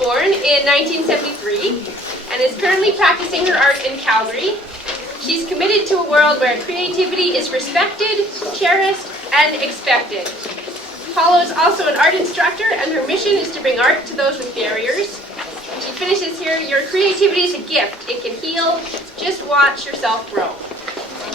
born in 1973 and is currently practicing her art in Calgary. She's committed to a world where creativity is respected, cherished, and expected. Paula is also an art instructor, and her mission is to bring art to those with barriers. She finishes here, "Your creativity is a gift. It can heal. Just watch yourself grow."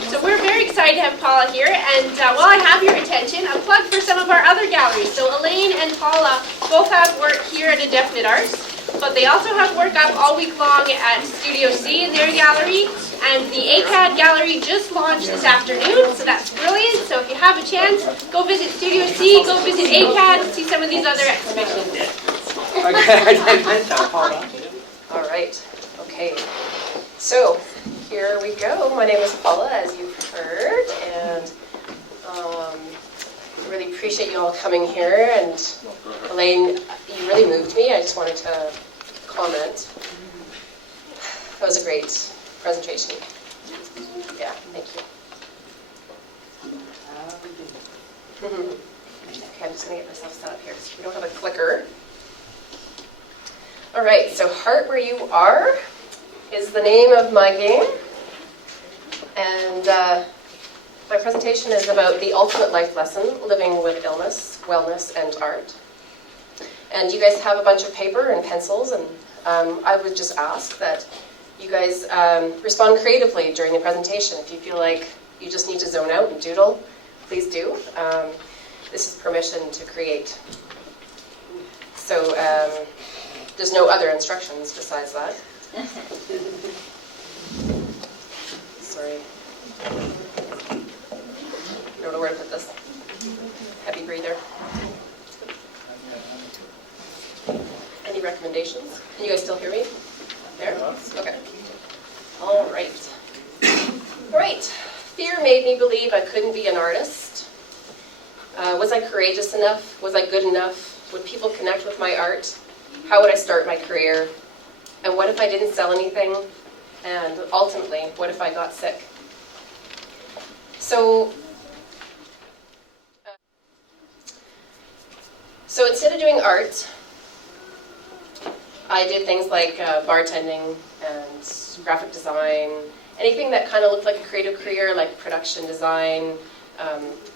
So we're very excited to have Paula here, and while I have your attention, a plug for some of our other galleries. So Elaine and Paula both have work here at Indefinite Arts, but they also have work up all week long at Studio C in their gallery, and the ACAD gallery just launched this afternoon, so that's brilliant. So if you have a chance, go visit Studio C, go visit ACAD, see some of these other exhibitions. All right, okay. So here we go. My name is Paula, as you've heard, and really appreciate you all coming here. And Elaine, you really moved me. I just wanted to comment. That was a great presentation. Yeah, thank you. Okay, I'm just going to get myself set up here. We don't have a clicker. All right, so Heart Where You Are is the name of my game. And my presentation is about the ultimate life lesson, living with illness, wellness, and art. And you guys have a bunch of paper and pencils, and I would just ask that you guys respond creatively during the presentation. If you feel like you just need to zone out and doodle, please do. This is permission to create. So there's no other instructions besides that. Sorry. I don't know where to put this. Heavy breather. Any recommendations? Can you guys still hear me? There? Okay. All right. All right. Fear made me believe I couldn't be an artist. Was I courageous enough? Was I good enough? Would people connect with my art? How would I start my career? And what if I didn't sell anything? And ultimately, what if I got sick? So instead of doing art, I did things like bartending and graphic design, anything that kind of looked like a creative career, like production design.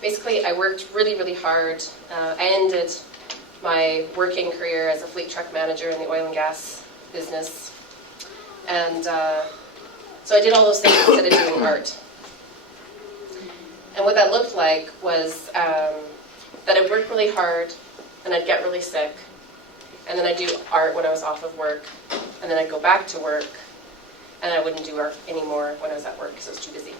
Basically, I worked really, really hard. I ended my working career as a fleet truck manager in the oil and gas business. And so I did all those things instead of doing art. And what that looked like was that I'd work really hard, and I'd get really sick, and then I'd do art when I was off of work, and then I'd go back to work, and I wouldn't do art anymore when I was at work because I was too busy.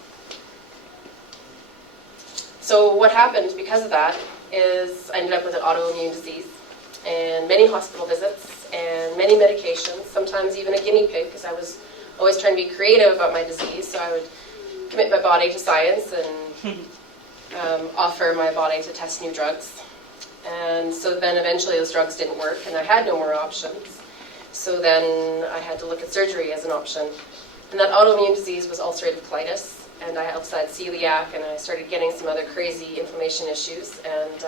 So what happened because of that is I ended up with an autoimmune disease, and many hospital visits, and many medications, sometimes even a guinea pig, because I was always trying to be creative about my disease, so I would commit my body to science and offer my body to test new drugs. And so then eventually those drugs didn't work, and I had no more options. So then I had to look at surgery as an option. And that autoimmune disease was ulcerative colitis, and I also had celiac, and I started getting some other crazy inflammation issues. And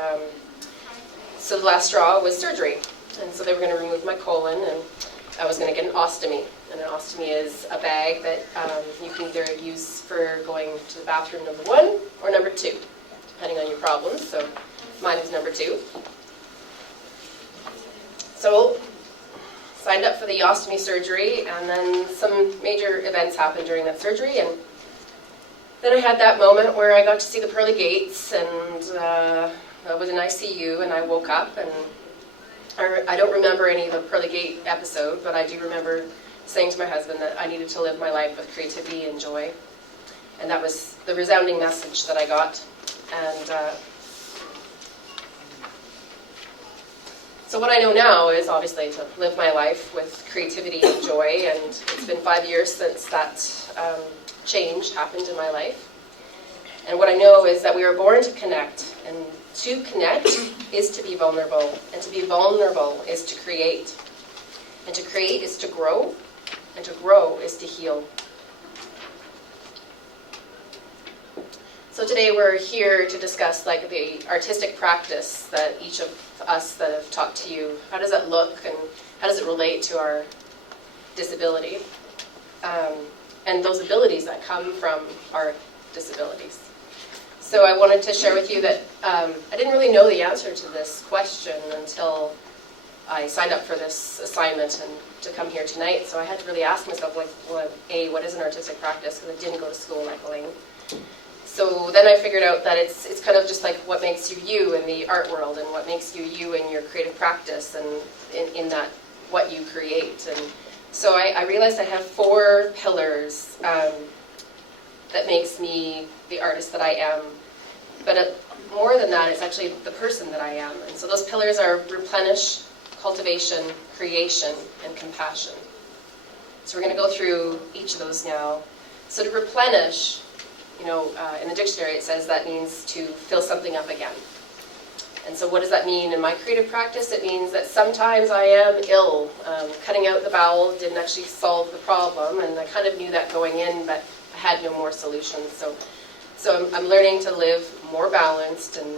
so the last straw was surgery. And so they were going to remove my colon, and I was going to get an ostomy. And an ostomy is a bag that you can either use for going to the bathroom, number 1, or number 2, depending on your problems. So mine was number 2. So signed up for the ostomy surgery, and then some major events happened during that surgery. And then I had that moment where I got to see the pearly gates, and I was in ICU, and I woke up, and I don't remember any of the pearly gate episode, but I do remember saying to my husband that I needed to live my life with creativity and joy. And that was the resounding message that I got. And so what I know now is obviously to live my life with creativity and joy, and it's been 5 years since that change happened in my life. And what I know is that we were born to connect, and to connect is to be vulnerable, and to be vulnerable is to create. And to create is to grow, and to grow is to heal. So today we're here to discuss like the artistic practice that each of us that have talked to you, how does that look, and how does it relate to our disability, and those abilities that come from our disabilities. So I wanted to share with you that I didn't really know the answer to this question until I signed up for this assignment and to come here tonight. So I had to really ask myself, like, well, what is an artistic practice? Because I didn't go to school like Elaine. So then I figured out that it's kind of just like what makes you you in the art world, and what makes you you in your creative practice, and in that what you create. And so I realized I have 4 pillars that makes me the artist that I am. But more than that, it's actually the person that I am. And so those pillars are replenish, cultivation, creation, and compassion. So we're going to go through each of those now. So to replenish, in the dictionary it says that means to fill something up again. And so what does that mean in my creative practice? It means that sometimes I am ill. Cutting out the bowel didn't actually solve the problem, and I kind of knew that going in, but I had no more solutions. So I'm learning to live more balanced, and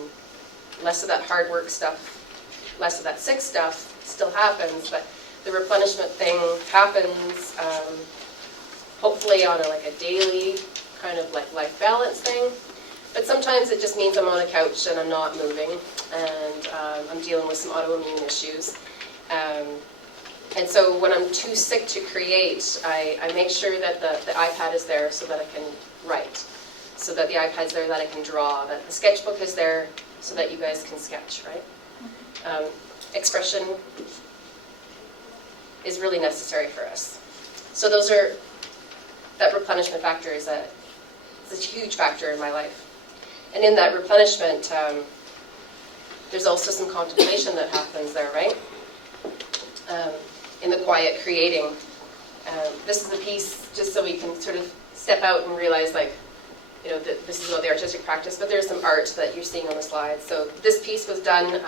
less of that hard work stuff, less of that sick stuff still happens, but the replenishment thing happens hopefully on a daily kind of like life balance thing. But sometimes it just means I'm on a couch and I'm not moving, and I'm dealing with some autoimmune issues. And so when I'm too sick to create, I make sure that the iPad is there so that I can write, so that the iPad's there that I can draw, that the sketchbook is there so that you guys can sketch, right? Expression is really necessary for us. So that replenishment factor is a huge factor in my life. And in that replenishment, there's also some contemplation that happens there, right? In the quiet creating. This is a piece just so we can sort of step out and realize, that this is about the artistic practice, but there's some art that you're seeing on the slide. So this piece was done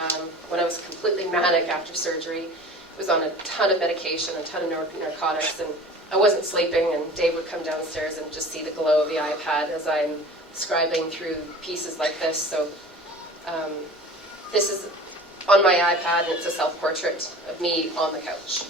when I was completely manic after surgery. I was on a ton of medication, a ton of narcotics, and I wasn't sleeping, and Dave would come downstairs and just see the glow of the iPad as I'm scribing through pieces like this. So this is on my iPad, and it's a self-portrait of me on the couch.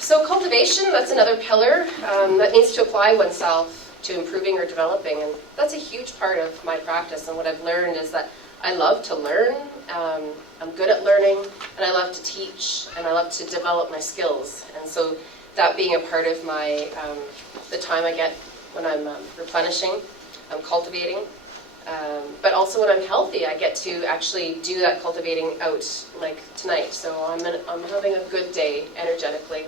So cultivation, that's another pillar that needs to apply oneself to improving or developing, and that's a huge part of my practice. And what I've learned is that I love to learn, I'm good at learning, and I love to teach, and I love to develop my skills. And so that being a part of my the time I get when I'm replenishing, I'm cultivating, but also when I'm healthy, I get to actually do that cultivating out like tonight. So I'm having a good day energetically,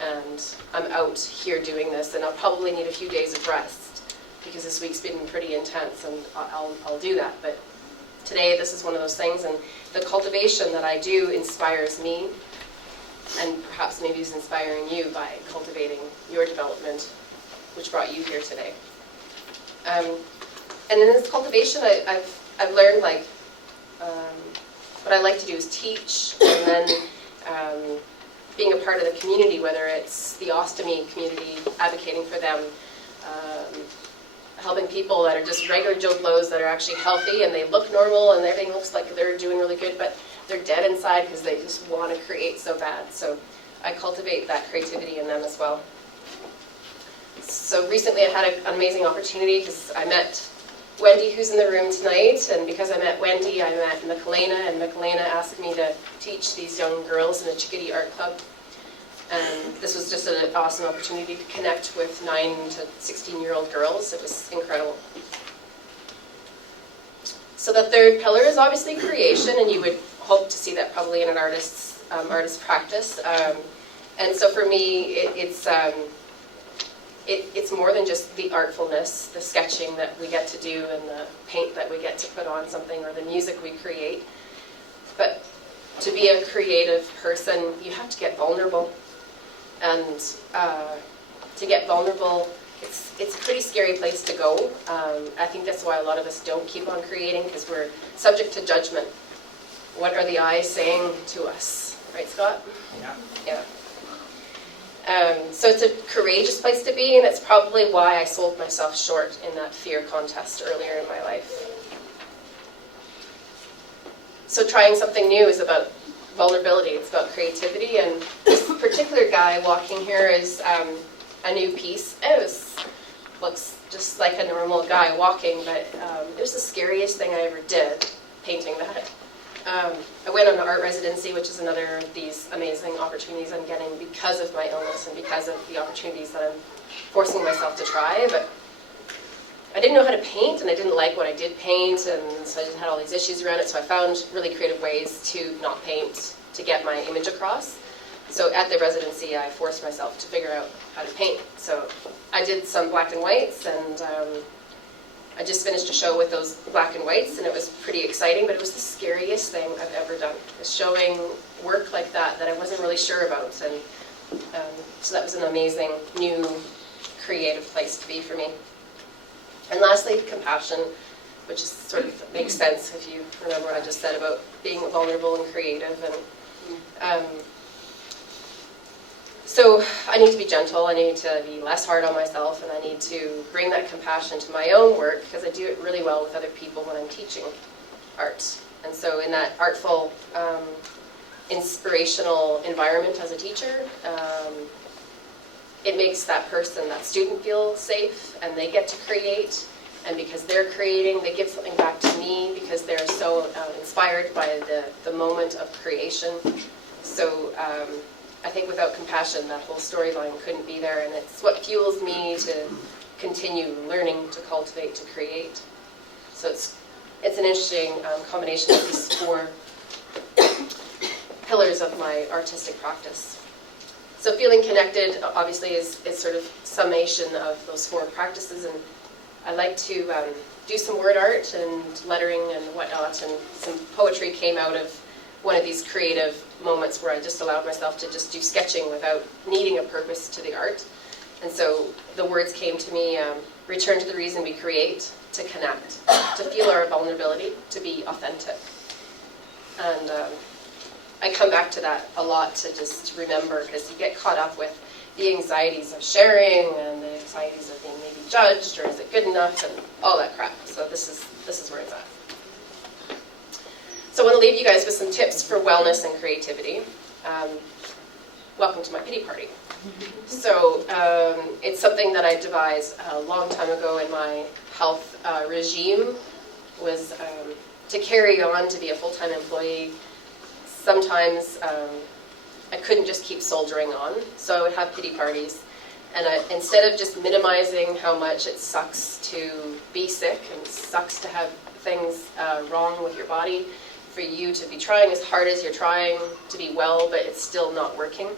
and I'm out here doing this, and I'll probably need a few days of rest because this week's been pretty intense, and I'll do that. But today, this is one of those things, and the cultivation that I do inspires me, and perhaps maybe is inspiring you by cultivating your development, which brought you here today. And in this cultivation, I've learned what I like to do is teach, and then being a part of the community, whether it's the ostomy community, advocating for them, helping people that are just regular Joe Blows that are actually healthy and they look normal and everything looks like they're doing really good, but they're dead inside because they just want to create so bad. So I cultivate that creativity in them as well. So recently I had an amazing opportunity because I met Wendy, who's in the room tonight, and because I met Wendy, I met Michelena, and Michelena asked me to teach these young girls in the Chickadee Art Club. And this was just an awesome opportunity to connect with 9 to 16-year-old girls. It was incredible. So the third pillar is obviously creation, and you would hope to see that probably in an artist's practice. And so for me, it's more than just the artfulness, the sketching that we get to do, and the paint that we get to put on something, or the music we create. But to be a creative person, you have to get vulnerable. And to get vulnerable, it's a pretty scary place to go. I think that's why a lot of us don't keep on creating, because we're subject to judgment. What are the eyes saying to us? Right, Scott? Yeah. So it's a courageous place to be, and it's probably why I sold myself short in that fear contest earlier in my life. So trying something new is about vulnerability. It's about creativity. And this particular guy walking here is a new piece. Looks just like a normal guy walking, but it was the scariest thing I ever did, painting that. I went on an art residency, which is another of these amazing opportunities I'm getting because of my illness and because of the opportunities that I'm forcing myself to try. But I didn't know how to paint, and I didn't like what I did paint, and so I just had all these issues around it. So I found really creative ways to not paint, to get my image across. So at the residency, I forced myself to figure out how to paint. So I did some black and whites, and I just finished a show with those black and whites, and it was pretty exciting, but it was the scariest thing I've ever done, is showing work like that I wasn't really sure about. And so that was an amazing, new, creative place to be for me. And lastly, compassion, which is sort of makes sense if you remember what I just said about being vulnerable and creative. And so I need to be gentle, I need to be less hard on myself, and I need to bring that compassion to my own work, because I do it really well with other people when I'm teaching art. And so in that artful, inspirational environment as a teacher, it makes that person, that student, feel safe, and they get to create. And because they're creating, they give something back to me because they're so inspired by the moment of creation. So I think without compassion, that whole storyline couldn't be there, and it's what fuels me to continue learning, to cultivate, to create. So it's an interesting combination of these four pillars of my artistic practice. So feeling connected, obviously, is sort of summation of those four practices, and I like to do some word art and lettering and whatnot, and some poetry came out of one of these creative moments where I just allowed myself to just do sketching without needing a purpose to the art. And so the words came to me, return to the reason we create, to connect, to feel our vulnerability, to be authentic. And I come back to that a lot to just remember, because you get caught up with the anxieties of sharing and the anxieties of being maybe judged, or is it good enough, and all that crap. So this is where it's at. So I want to leave you guys with some tips for wellness and creativity. Welcome to my pity party. So it's something that I devised a long time ago in my health regime, was to carry on, to be a full-time employee. Sometimes I couldn't just keep soldiering on, so I would have pity parties. And instead of just minimizing how much it sucks to be sick and sucks to have things wrong with your body, for you to be trying as hard as you're trying to be well, but it's still not working,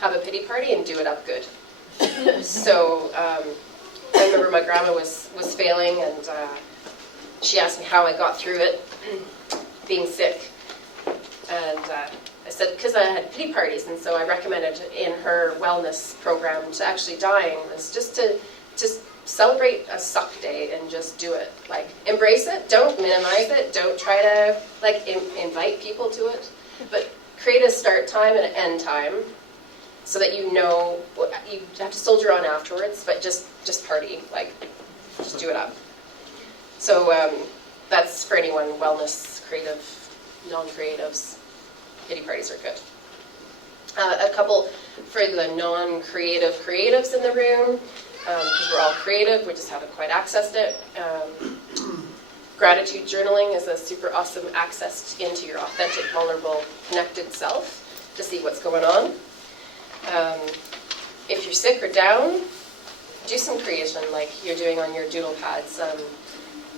have a pity party and do it up good. So I remember my grandma was failing, and she asked me how I got through it, being sick. And I said, because I had pity parties, and so I recommended in her wellness program to actually dying was just to celebrate a suck day and just do it. Like, embrace it, don't minimize it, don't try to like invite people to it, but create a start time and an end time so that you know you have to soldier on afterwards, but just party, like just do it up. So that's for anyone, wellness, creative, non-creatives. Pity parties are good. A couple for the non-creative creatives in the room, because we're all creative, we just haven't quite accessed it. Gratitude journaling is a super awesome access into your authentic, vulnerable, connected self to see what's going on. If you're sick or down, do some creation like you're doing on your doodle pads.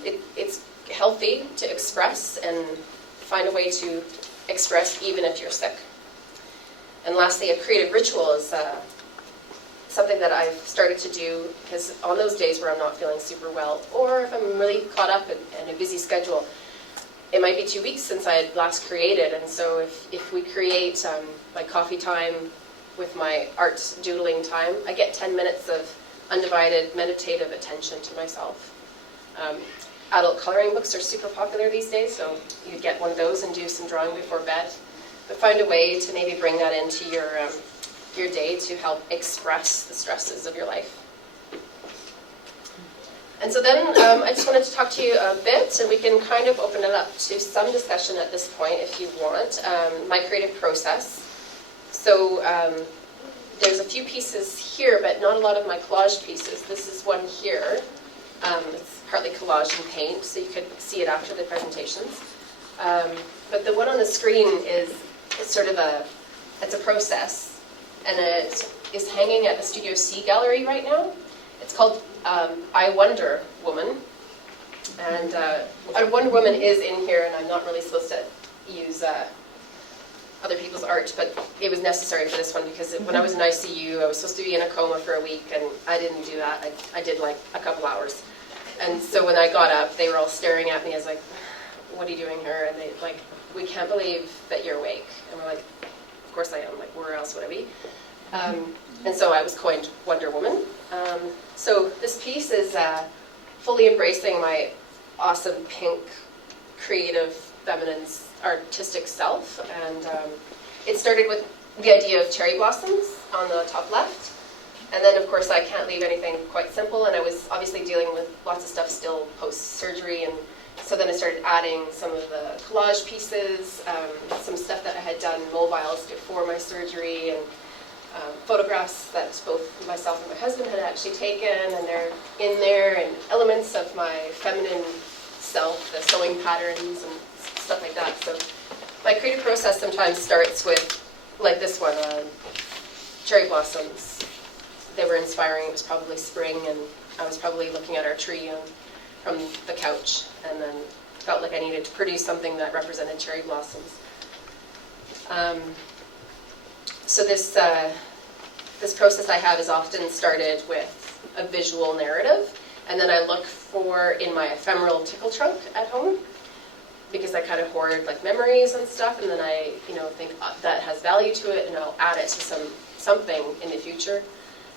It's healthy to express and find a way to express even if you're sick. And lastly, a creative ritual is something that I've started to do, because on those days where I'm not feeling super well, or if I'm really caught up in a busy schedule, it might be 2 weeks since I had last created, and so if we create like coffee time with my art doodling time, I get 10 minutes of undivided meditative attention to myself. Adult coloring books are super popular these days, so you get one of those and do some drawing before bed. But find a way to maybe bring that into your day to help express the stresses of your life. And so then I just wanted to talk to you a bit, and we can kind of open it up to some discussion at this point if you want. My creative process. So there's a few pieces here, but not a lot of my collage pieces. This is one here. It's partly collage and paint, so you could see it after the presentations. But the one on the screen is sort of it's a process, and it is hanging at the Studio C gallery right now. It's called I Wonder Woman, and Wonder Woman is in here, and I'm not really supposed to use other people's art, but it was necessary for this one because when I was in ICU, I was supposed to be in a coma for a week, and I didn't do that. I did like a couple hours. And so when I got up, they were all staring at me as like, what are you doing here? And they like, we can't believe that you're awake. And we're like, of course I am. Like, where else would I be? And so I was coined Wonder Woman. So this piece is fully embracing my awesome pink, creative, feminine, artistic self. And it started with the idea of cherry blossoms on the top left. And then, of course, I can't leave anything quite simple. And I was obviously dealing with lots of stuff still post-surgery. And so then I started adding some of the collage pieces, some stuff that I had done mobiles before my surgery, and photographs that both myself and my husband had actually taken, and they're in there, and elements of my feminine self, the sewing patterns and stuff like that. So my creative process sometimes starts with, like this one, cherry blossoms. They were inspiring. It was probably spring, and I was probably looking at our tree from the couch, and then felt like I needed to produce something that represented cherry blossoms. So this process I have is often started with a visual narrative, and then I look for in my ephemeral tickle trunk at home, because I kind of hoard like memories and stuff, and then I think that has value to it, and I'll add it to something in the future.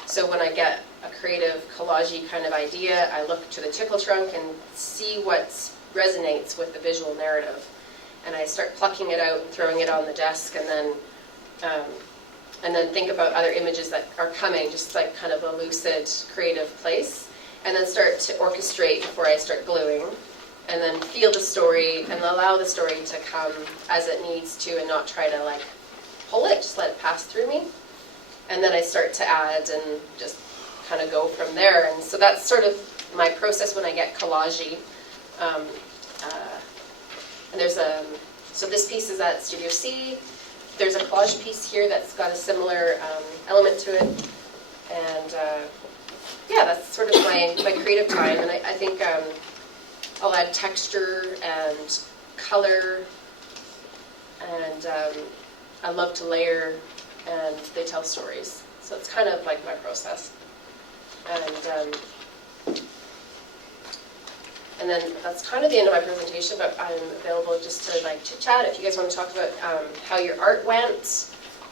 So when I get a creative collage-y kind of idea, I look to the tickle trunk and see what resonates with the visual narrative, and I start plucking it out and throwing it on the desk, and then think about other images that are coming, just like kind of a lucid, creative place, and then start to orchestrate before I start gluing, and then feel the story and allow the story to come as it needs to, and not try to like pull it, just let it pass through me. And then I start to add and just kind of go from there. And so that's sort of my process when I get collage-y. And there's so this piece is at Studio C. There's a collage piece here that's got a similar element to it. And yeah, that's sort of my creative time. And I think I'll add texture and color. And I love to layer, and they tell stories. So it's kind of like my process. And then that's kind of the end of my presentation, but I'm available just to like chit chat if you guys want to talk about how your art went,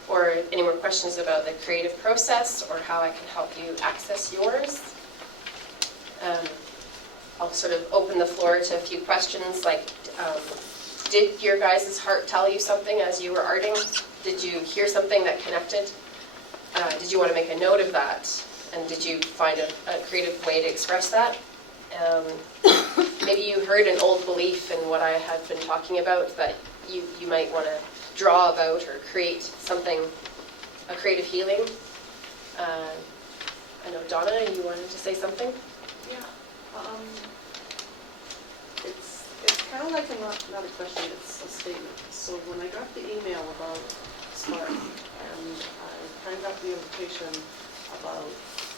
or any more questions about the creative process, or how I can help you access yours. I'll sort of open the floor to a few questions, like did your guys' heart tell you something as you were arting? Did you hear something that connected? Did you want to make a note of that? And did you find a creative way to express that? Maybe you heard an old belief in what I had been talking about that you might want to draw about or create something, a creative healing. I know, Donna, you wanted to say something? Yeah. It's kind of like not a question, it's a statement. So when I got the email about Spark, and I kind of got the invitation about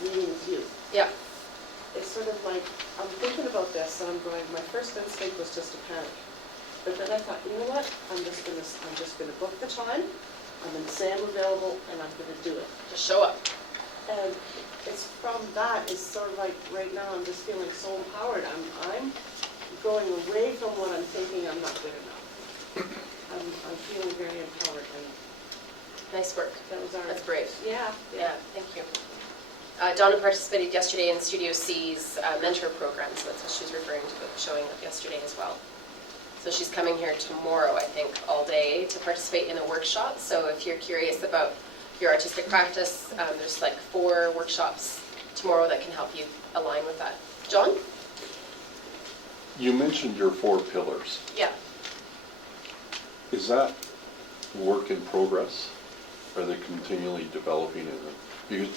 meeting with you. Yeah. It's sort of like, I'm thinking about this, and I'm going, my first instinct was just to panic. But then I thought, you know what? I'm just gonna book the time. I'm gonna say I'm available, and I'm gonna do it. Just show up. And it's from that, it's sort of like right now I'm just feeling so empowered. I'm going away from what I'm thinking I'm not good enough. I'm feeling very empowered. And nice work. That's brave. Yeah. Yeah, thank you. Donna participated yesterday in Studio C's mentor program, so that's what she was referring to, showing up yesterday as well. So she's coming here tomorrow, I think, all day to participate in a workshop. So if you're curious about your artistic practice, there's like 4 workshops tomorrow that can help you align with that. John? You mentioned your 4 pillars. Yeah. Is that work in progress? Are they continually developing it? Because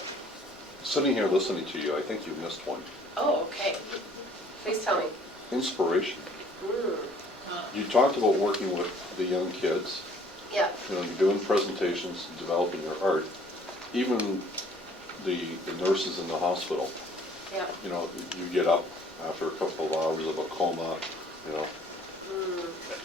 sitting here listening to you, I think you missed one. Oh, okay. Please tell me. Inspiration. Mm. You talked about working with the young kids. Yeah. You know, you're doing presentations, developing your art. Even the nurses in the hospital. Yeah. You know, you get up after a couple of hours of a coma, you know.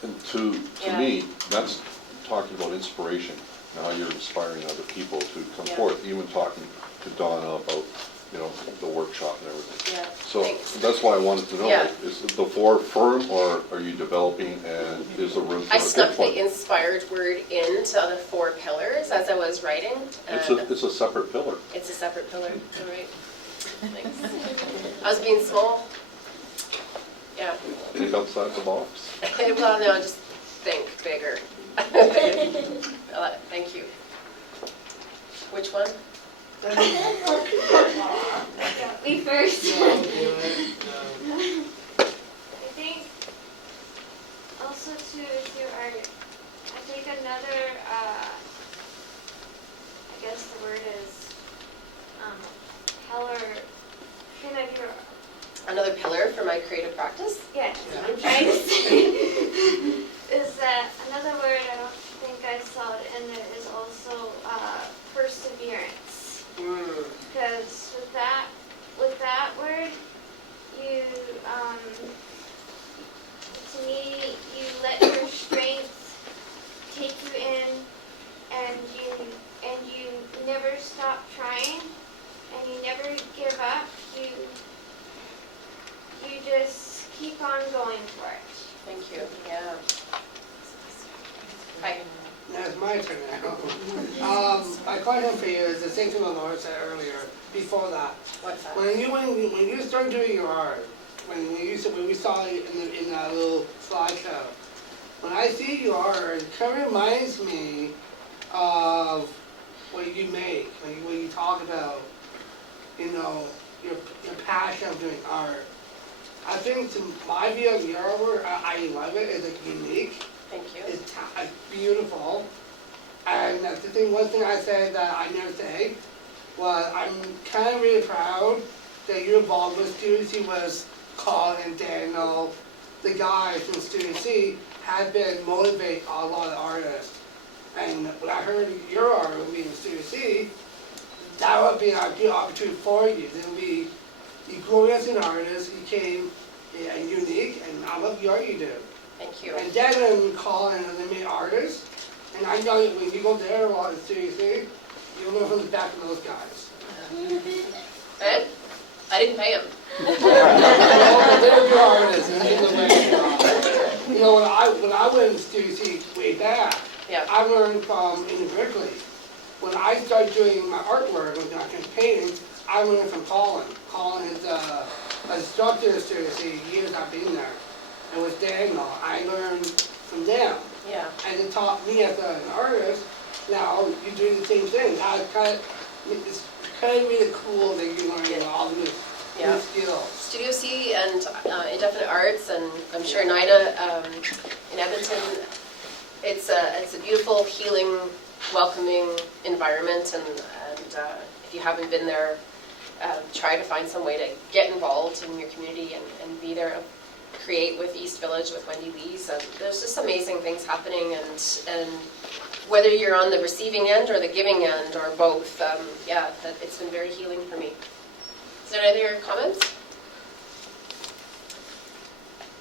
And to Yeah. me, that's talking about inspiration and how you're inspiring other people to come Yeah. forth. Even talking to Donna about, you know, the workshop and everything. Yeah. So Thanks. that's why I wanted to know, Yeah. like, is the 4 firm, or are you developing, and is there room for I a snuck fifth one? the inspired word into the 4 pillars as I was writing. It's a separate pillar. It's a separate pillar. All right. Thanks. I was being small. Yeah. Think outside the box. Well, no, just think bigger. Thank you. Which one? Me first. I think also too with your art, I think another, I guess the word is pillar. Can I do Another pillar for my creative practice? yeah, I'm trying to say is that another word I don't think I saw it in there is also perseverance. Because with that word, you to me you let your strength take you in, and you never stop trying, and you never give up. You just keep on going for it. Thank you. Yeah. Hi. Now it's my turn now. My question for you is the same thing what Laura said earlier. Before that, What's that? when you start doing your art, when we saw it in that little slideshow, when I see your art, it kind of reminds me of what you make, when you talk about, you know, your passion of doing art. I think to my view of your work, I love it. It's like unique. Thank you. It's beautiful. And the thing, one thing I said that I never say was I'm kind of really proud that you're involved with Student C. Was Colin, Daniel, the guys from Student C have been motivating a lot of artists. And when I heard your art would be in Student C, that would be a good opportunity for you. It would be, you grew as an artist, you came unique, and I love the art you do. Thank you. And Devin and Colin are the main artists, and I know that when you go there a lot in CDC, you'll learn from the back of those guys. Ed? I didn't pay him. They're your artists, and they're the way. You know, when I went to CDC way back, Yeah. I learned from in Berkeley. When I started doing my artwork, when I was painting, I learned from Colin. Colin is an instructor at CDC, years I've been there. And with Daniel, I learned from them. Yeah. And it taught me as an artist, now you do the same thing. It's kind of really cool that you learn all the new skills. Studio C and Indefinite Arts, and I'm sure Nina in Edmonton, it's a beautiful, healing, welcoming environment, and if you haven't been there, try to find some way to get involved in your community and be there. Create with East Village with Wendy Lees, and there's just amazing things happening, and whether you're on the receiving end or the giving end or both, it's been very healing for me. Is there any other comments?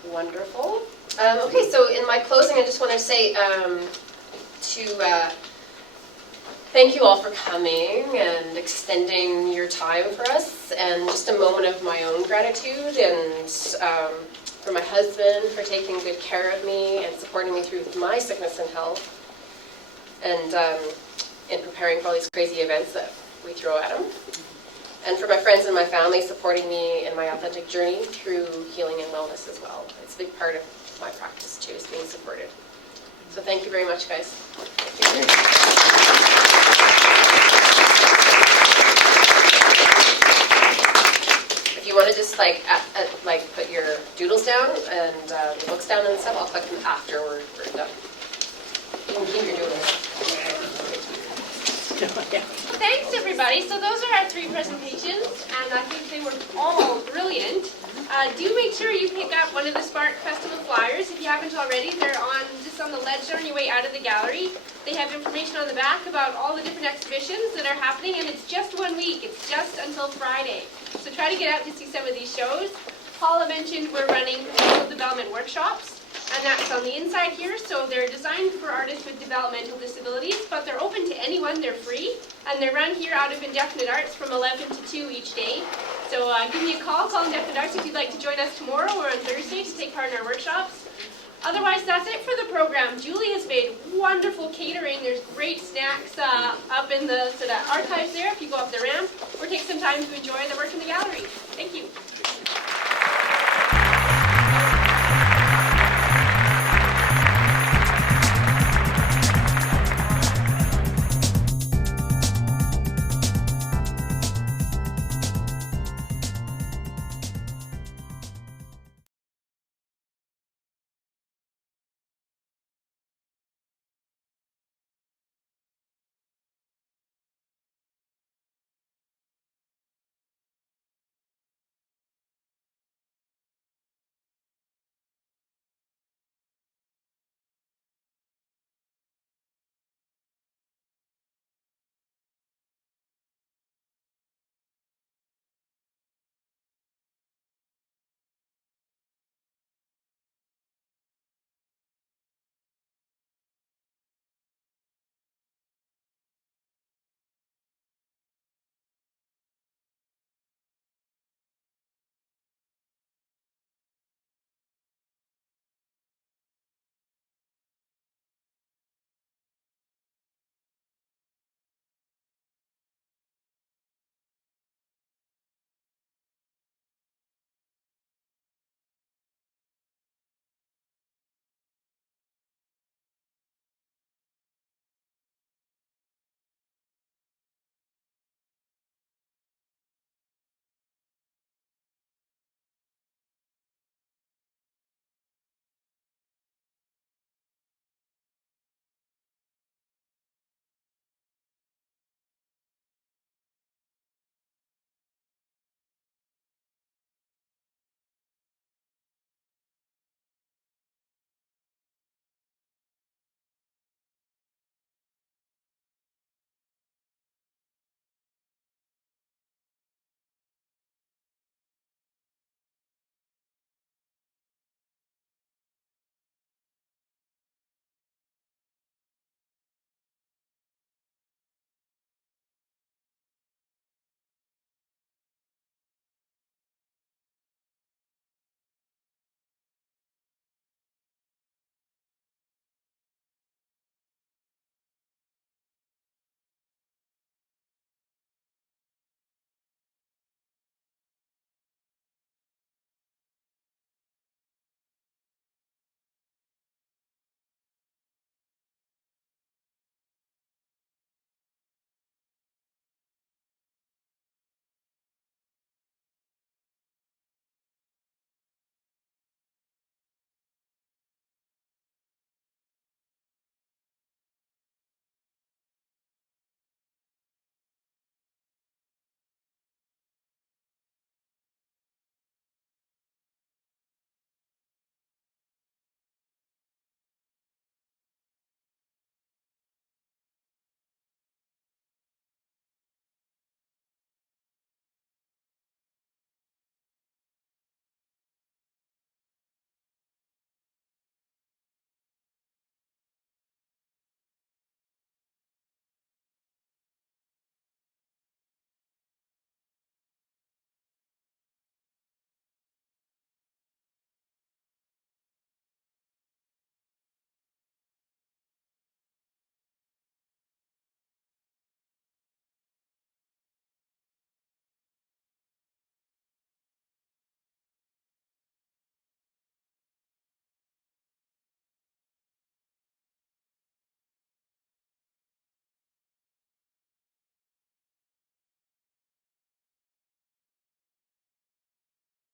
Wonderful. Okay, so in my closing, I just want to say thank you all for coming and extending your time for us, and just a moment of my own gratitude, and for my husband for taking good care of me and supporting me through my sickness and health, and in preparing for all these crazy events that we throw at him. And for my friends and my family supporting me in my authentic journey through healing and wellness as well. It's a big part of my practice too, is being supported. So thank you very much, guys. Thank you. If you want to just put your doodles down and the books down and stuff. I'll collect them after we're done. You can keep your doodles. Thanks, everybody. So those are our 3 presentations, and I think they were all brilliant. Do make sure you pick up one of the Spark Festival flyers if you haven't already. They're just on the ledge there on your way out of the gallery. They have information on the back about all the different exhibitions that are happening, and it's just 1 week. It's just until Friday. So try to get out to see some of these shows. Paula mentioned we're running professional development workshops, and that's on the inside here. So they're designed for artists with developmental disabilities, but they're open to anyone. They're free, and they're run here out of Indefinite Arts from 11 to 2 each day. So give me a call Indefinite Arts if you'd like to join us tomorrow or on Thursday to take part in our workshops. Otherwise, that's it for the program. Julie has made wonderful catering. There's great snacks up in the archives there if you go up the ramp, or take some time to enjoy the work in the gallery. Thank you.